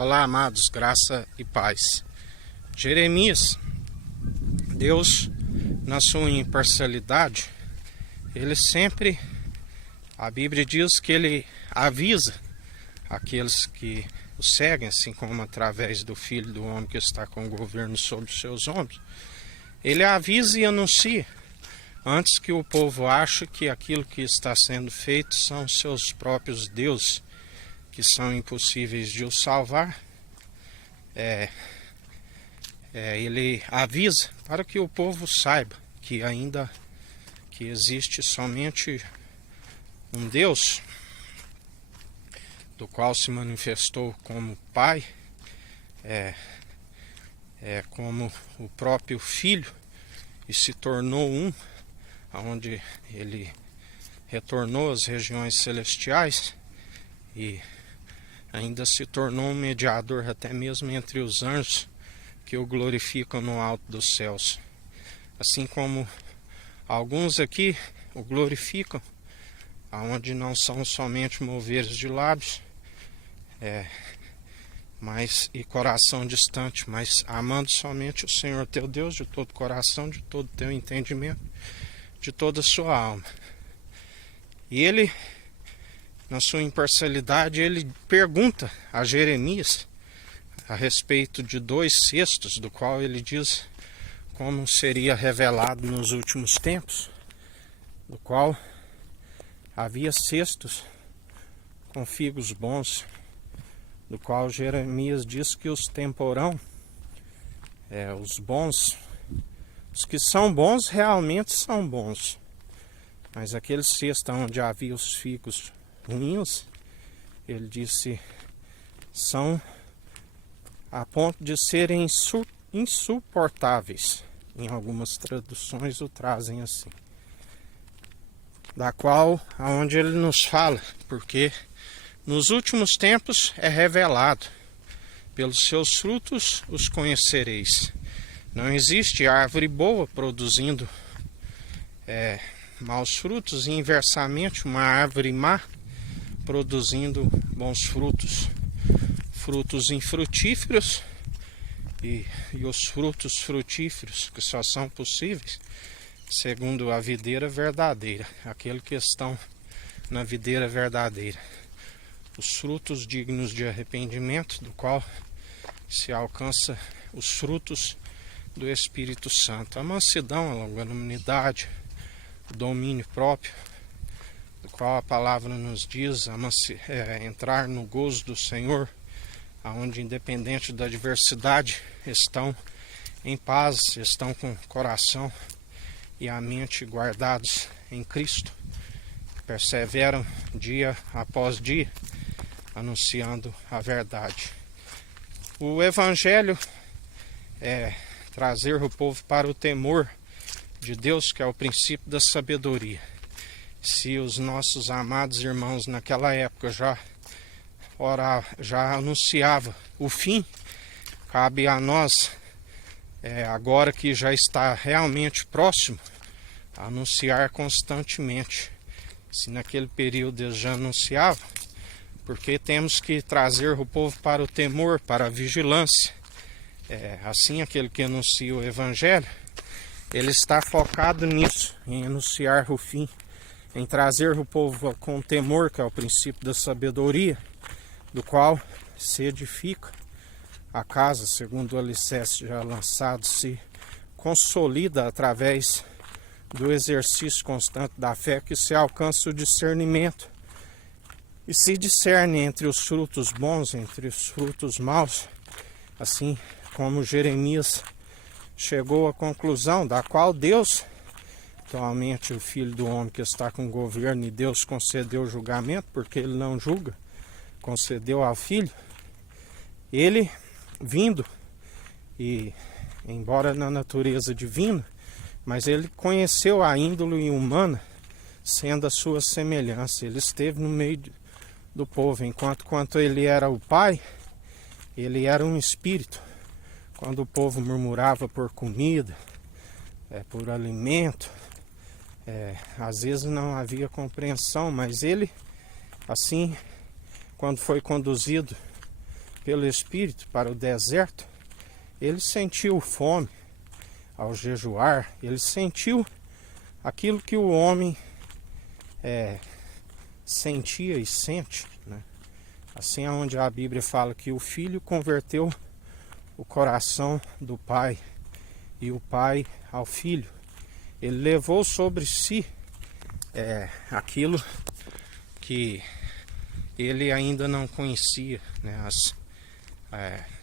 Olá, amados, graça e paz. Jeremias, Deus, na sua imparcialidade, ele sempre, a Bíblia diz que ele avisa aqueles que o seguem, assim como através do Filho do Homem que está com o governo sobre os seus ombros. Ele avisa e anuncia, antes que o povo ache que aquilo que está sendo feito são seus próprios deuses, que são impossíveis de o salvar. Ele avisa para que o povo saiba que ainda que existe somente um Deus, do qual se manifestou como Pai, como o próprio Filho, e se tornou um, onde ele retornou às regiões celestiais e ainda se tornou um mediador até mesmo entre os anjos que o glorificam no alto dos céus. Assim como alguns aqui o glorificam, aonde não são somente moveres de lábios, e coração distante, mas amando somente o Senhor teu Deus de todo o coração, de todo o teu entendimento, de toda a sua alma. E ele, na sua imparcialidade, ele pergunta a Jeremias a respeito de 2 cestos, do qual ele diz como seria revelado nos últimos tempos, do qual havia cestos com figos bons, do qual Jeremias diz que os temporão, os bons, os que são bons realmente são bons, mas aquele cesto onde havia os figos ruins, ele disse, são a ponto de serem insuportáveis. Em algumas traduções o trazem assim. Da qual, aonde ele nos fala, porque nos últimos tempos é revelado, pelos seus frutos os conhecereis. Não existe árvore boa produzindo maus frutos, e inversamente uma árvore má produzindo bons frutos. Frutos infrutíferos e os frutos frutíferos que só são possíveis segundo a videira verdadeira, aqueles que estão na videira verdadeira. Os frutos dignos de arrependimento, do qual se alcança os frutos do Espírito Santo, a mansidão, a longanimidade, o domínio próprio, do qual a palavra nos diz entrar no gozo do Senhor, onde, independente da adversidade, estão em paz, estão com o coração e a mente guardados em Cristo, perseveram dia após dia, anunciando a verdade. O Evangelho é trazer o povo para o temor de Deus, que é o princípio da sabedoria. Se os nossos amados irmãos naquela época já anunciava o fim, cabe a nós, agora que já está realmente próximo, anunciar constantemente. Se naquele período eles já anunciavam, porque temos que trazer o povo para o temor, para a vigilância. Assim, aquele que anuncia o Evangelho, ele está focado nisso, em anunciar o fim, em trazer o povo com temor, que é o princípio da sabedoria, do qual se edifica a casa, segundo o alicerce já lançado, se consolida através do exercício constante da fé, que se alcança o discernimento e se discerne entre os frutos bons, entre os frutos maus, assim como Jeremias chegou à conclusão, da qual Deus, atualmente o Filho do Homem que está com o governo, e Deus concedeu o julgamento, porque ele não julga, concedeu ao Filho, ele vindo, e embora na natureza divina, mas ele conheceu a índole humana, sendo a sua semelhança. Ele esteve no meio do povo, enquanto ele era o Pai, ele era um espírito. Quando o povo murmurava por comida, por alimento, às vezes não havia compreensão, mas ele, assim, quando foi conduzido pelo Espírito para o deserto, ele sentiu fome ao jejuar, ele sentiu aquilo que o homem sentia e sente, né? Assim é onde a Bíblia fala que o filho converteu o coração do pai e o pai ao filho. Ele levou sobre si aquilo que ele ainda não conhecia, né?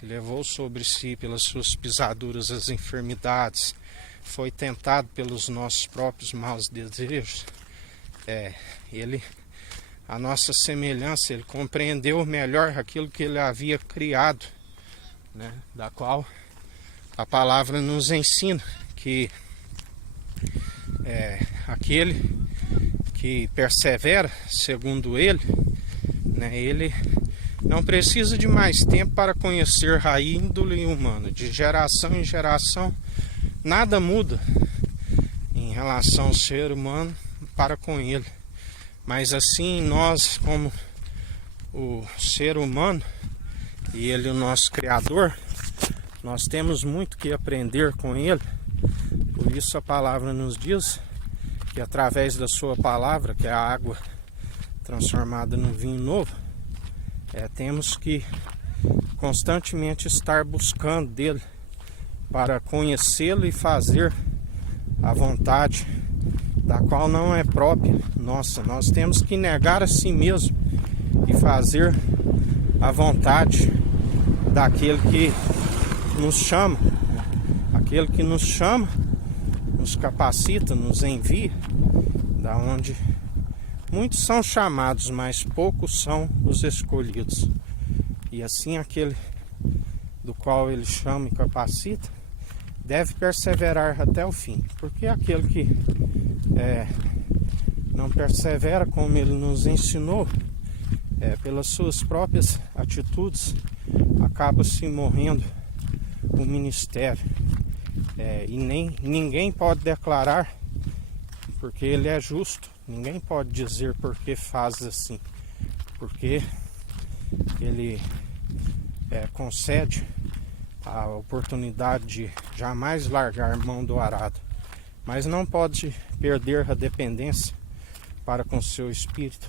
Levou sobre si pelas suas pisaduras as enfermidades, foi tentado pelos nossos próprios maus desejos. A nossa semelhança, ele compreendeu melhor aquilo que ele havia criado, né? Da qual a palavra nos ensina que aquele que persevera, segundo ele, né, ele não precisa de mais tempo para conhecer a índole humana. De geração em geração, nada muda em relação ao ser humano para com ele. Mas assim, nós, como o ser humano, e ele o nosso Criador, nós temos muito que aprender com ele. Por isso a palavra nos diz que através da sua palavra, que é a água transformada no vinho novo, temos que constantemente estar buscando dele para conhecê-lo e fazer a vontade da qual não é própria nossa. Nós temos que negar a si mesmo e fazer a vontade daquele que nos chama, aquele que nos chama, nos capacita, nos envia, da onde muitos são chamados, mas poucos são os escolhidos. E assim aquele do qual ele chama e capacita deve perseverar até o fim, porque aquele que não persevera como ele nos ensinou, pelas suas próprias atitudes, acaba se morrendo o ministério. E ninguém pode declarar, porque ele é justo, ninguém pode dizer porque faz assim, porque ele concede a oportunidade de jamais largar mão do arado, mas não pode perder a dependência para com seu espírito,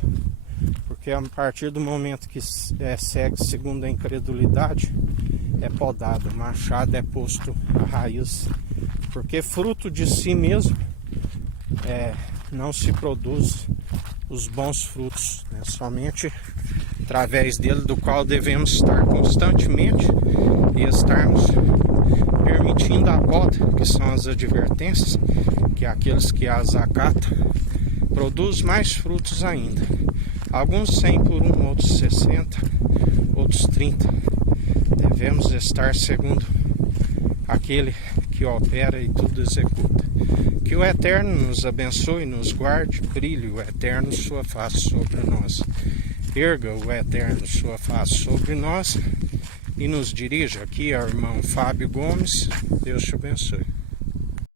porque a partir do momento que segue segundo a incredulidade, é podado, o machado é posto à raiz, porque fruto de si mesmo não se produz os bons frutos, né? Somente através dele, do qual devemos estar constantemente e estarmos permitindo a poda, que são as advertências, que aqueles que as acatam produzem mais frutos ainda, alguns 100 por um, outros 60, outros 30. Devemos estar segundo aquele que opera e tudo executa. Que o Eterno nos abençoe, nos guarde, brilhe o Eterno sua face sobre nós. Erga o Eterno sua face sobre nós e nos dirija. Aqui é o irmão Fábio Gomes. Deus te abençoe.